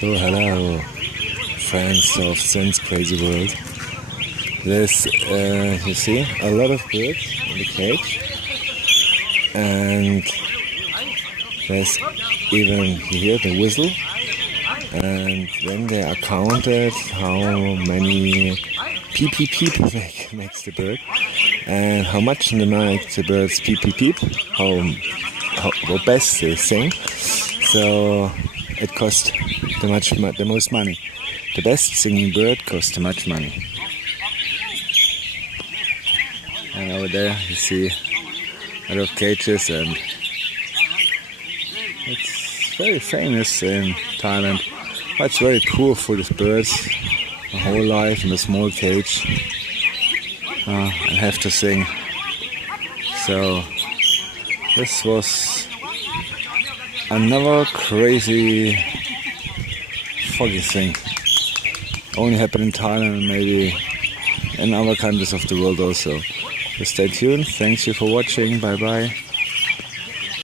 So hello, friends of Zen's Crazy World. There's, you see, a lot of birds in the cage, and there's even, you hear the whistle, and then they are counted how many peep peep peep makes the bird, and how much in the night the birds peep peep peep, how best they sing. So it costs the most money. The best singing bird costs too much money. And over there you see a lot of cages, and it's very famous in Thailand. But it's very poor for these birds. A whole life in a small cage and have to sing. So this was another crazy foggy thing. Only happened in Thailand and maybe in other countries of the world also. So stay tuned. Thanks you for watching. Bye bye.